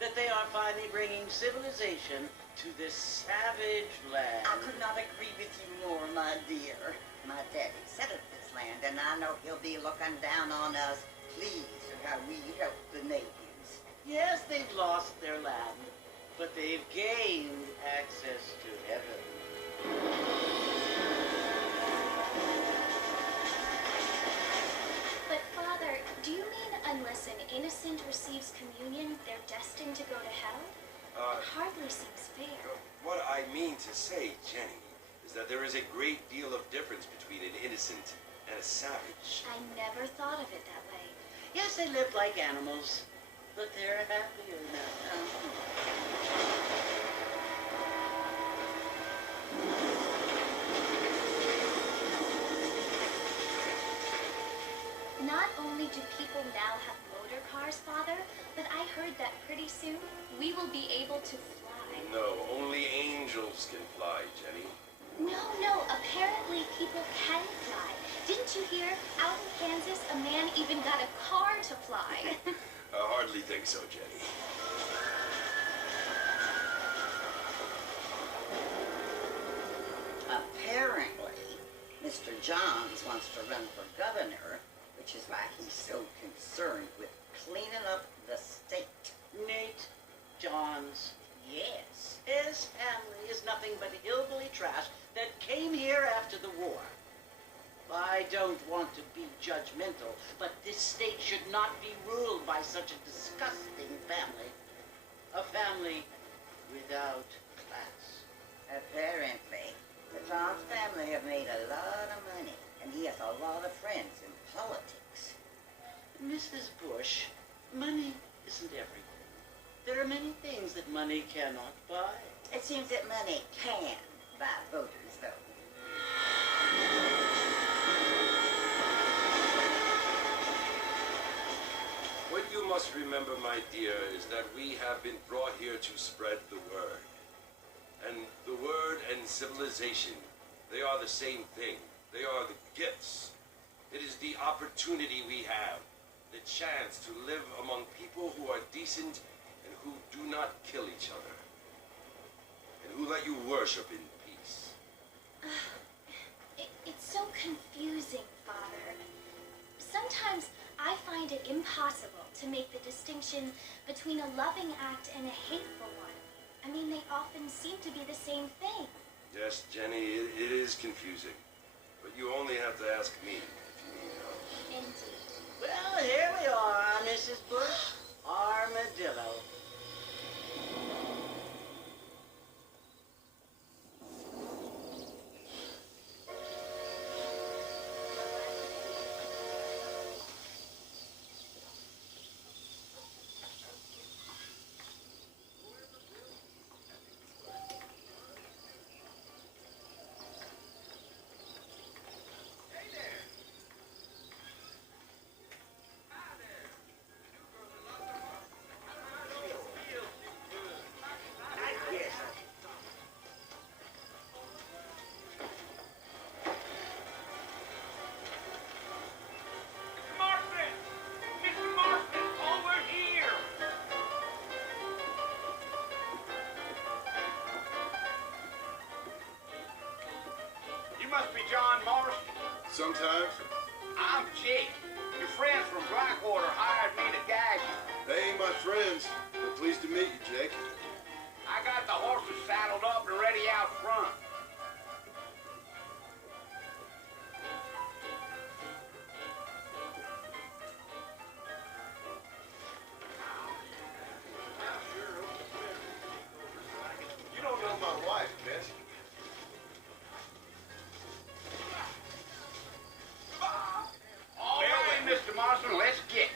that they are finally bringing civilization to this savage land. I could not agree with you more, my dear. My daddy settled this land, and I know he'll be looking down on us, pleased at how we help the natives. Yes, they've lost their land, but they've gained access to heaven. But, Father, do you mean unless an innocent receives communion, they're destined to go to hell? It hardly seems fair. What I mean to say, Jenny, is that there is a great deal of difference between an innocent and a savage. I never thought of it that way. Yes, they live like animals, but they're happier now. Not only do people now have motor cars, Father, but I heard that pretty soon we will be able to fly. No, only angels can fly, Jenny. No, apparently people can fly. Didn't you hear? Out in Kansas, a man even got a car to fly. I hardly think so, Jenny. Apparently, Mr. Johns wants to run for governor, which is why he's so concerned with cleaning up the state. Nate Johns. Yes. His family is nothing but hillbilly trash that came here after the war. I don't want to be judgmental, but this state should not be ruled by such a disgusting family. A family without class. Apparently, the Johns family have made a lot of money, and he has a lot of friends in politics. Mrs. Bush, money isn't everything. There are many things that money cannot buy. It seems that money can buy voters, though. What you must remember, my dear, is that we have been brought here to spread the word. And the word and civilization, they are the same thing. They are the gifts. It is the opportunity we have, the chance to live among people who are decent and who do not kill each other, and who let you worship in peace. It's so confusing, Father. Sometimes I find it impossible to make the distinction between a loving act and a hateful one. I mean, they often seem to be the same thing. Yes, Jenny, it is confusing. But you only have to ask me if you need help. Indeed. Well, here we are, Mrs. Bush. Armadillo. Must be John Morris. Sometimes. I'm Jake. Your friends from Blackwater hired me to guide you. They ain't my friends. But pleased to meet you, Jake. I got the horses saddled up and ready out front. You don't know my wife, miss. All right, Mr. Marston, let's get.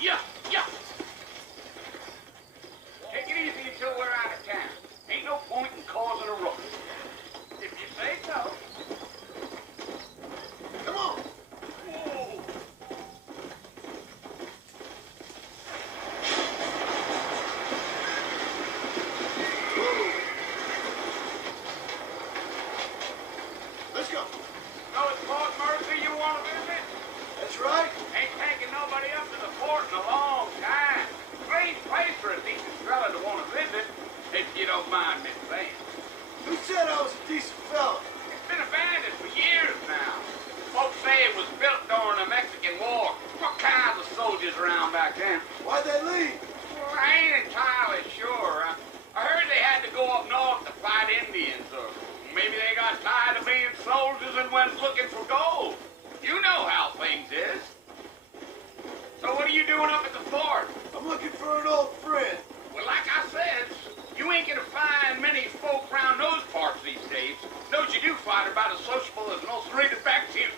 Yeah. Take it easy until we're out of town. Ain't no point in causing don't mind me saying. Who said I was a decent fella? It's been abandoned for years now. Folks say it was built during the Mexican War. What kinds of soldiers around back then? Why'd they leave? Well, I ain't entirely sure. I heard they had to go up north to fight Indians, or maybe they got tired of being soldiers and went looking for gold. You know how things is. So what are you doing up at the fort? I'm looking for an old friend. Well, like I said, you ain't gonna find many folk around those parts these days. Those you do find are about as sociable as most three detectives.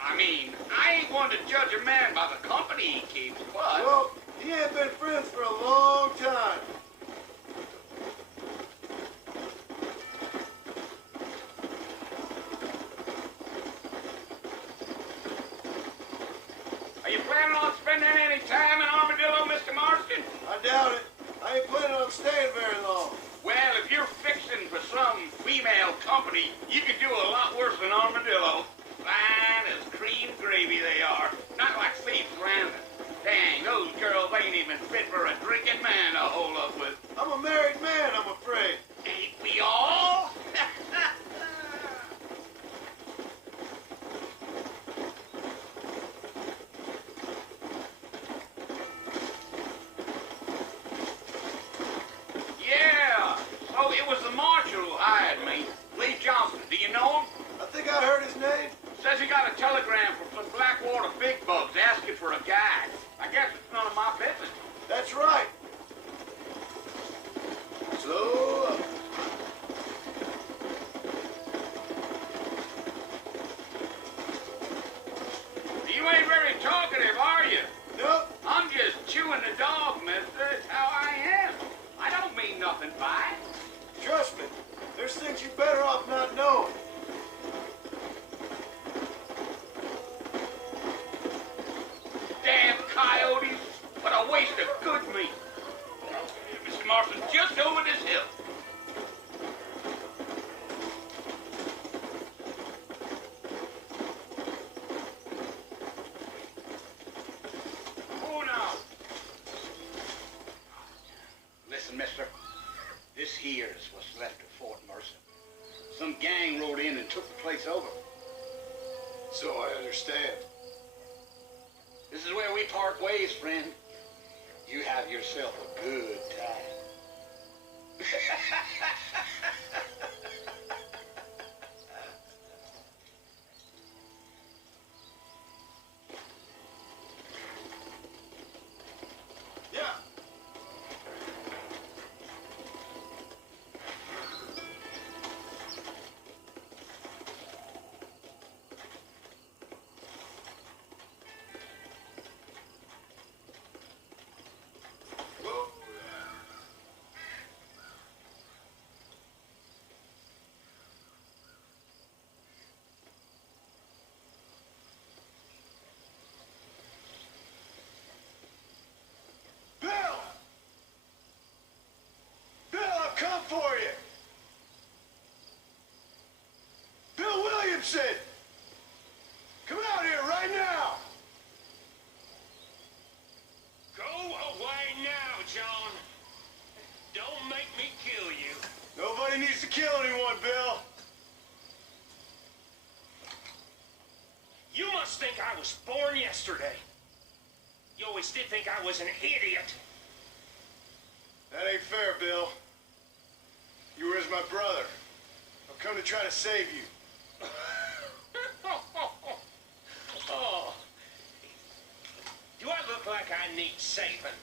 I mean, I ain't one to judge a man by the company he keeps, but... Well, he ain't been friends for a long time. Are you planning on spending any time in Armadillo, Mr. Marston? I doubt it. I ain't planning on staying very long. Well, if you're fixing for some female company, you could do a lot worse than Armadillo. Fine as cream gravy they are. Not like Thief Landing. Dang, those girls ain't even fit for a drinking man to hold up with. I'm a married man, I'm afraid. Ain't we all? Yeah, so it was the marshal who hired me. Lee Johnson, do you know him? I think I heard his name. Says he got a telegram from some Blackwater big bugs asking for a guide. I guess it's none of my business. That's right. Slow up. You ain't very talkative, are you? Nope. I'm just chewing the dog, mister. It's how I am. I don't mean nothing by it. Trust me. There's things you better off not knowing. Damn coyotes. What a waste of good meat. Mr. Marston, just over this hill. Oh, now. Listen, mister. This here is what's left of Fort Mercer. Some gang rode in and took the place over. So I understand. This is where we part ways, friend. You have yourself a good time. Yeah. Bill! Bill, I've come for you! Bill Williamson! Come out here right now! Go away now, John. Don't make me kill you. Nobody needs to kill anyone, Bill. You must think I was born yesterday. You always did think I was an idiot. That ain't fair, Bill. You were as my brother. I've come to try to save you. Oh. Do I look like I need saving?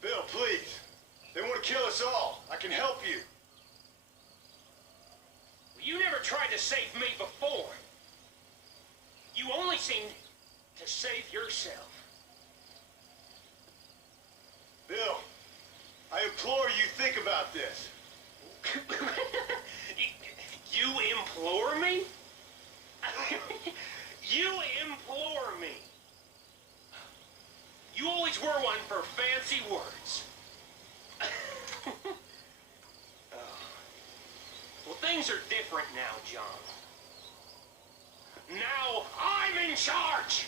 Bill, please. They want to kill us all. I can help you. You never tried to save me before. You only seemed to save yourself. Bill, I implore you think about this. You implore me? You implore me. You always were one for fancy words. Well, things are different now, John. Now I'm in charge.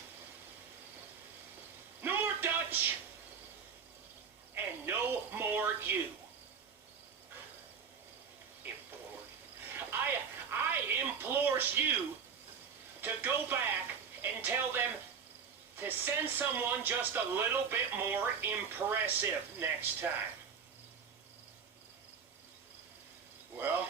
No more Dutch. and no more you. Implore. I implores you to go back and tell them to send someone just a little bit more impressive next time. Well,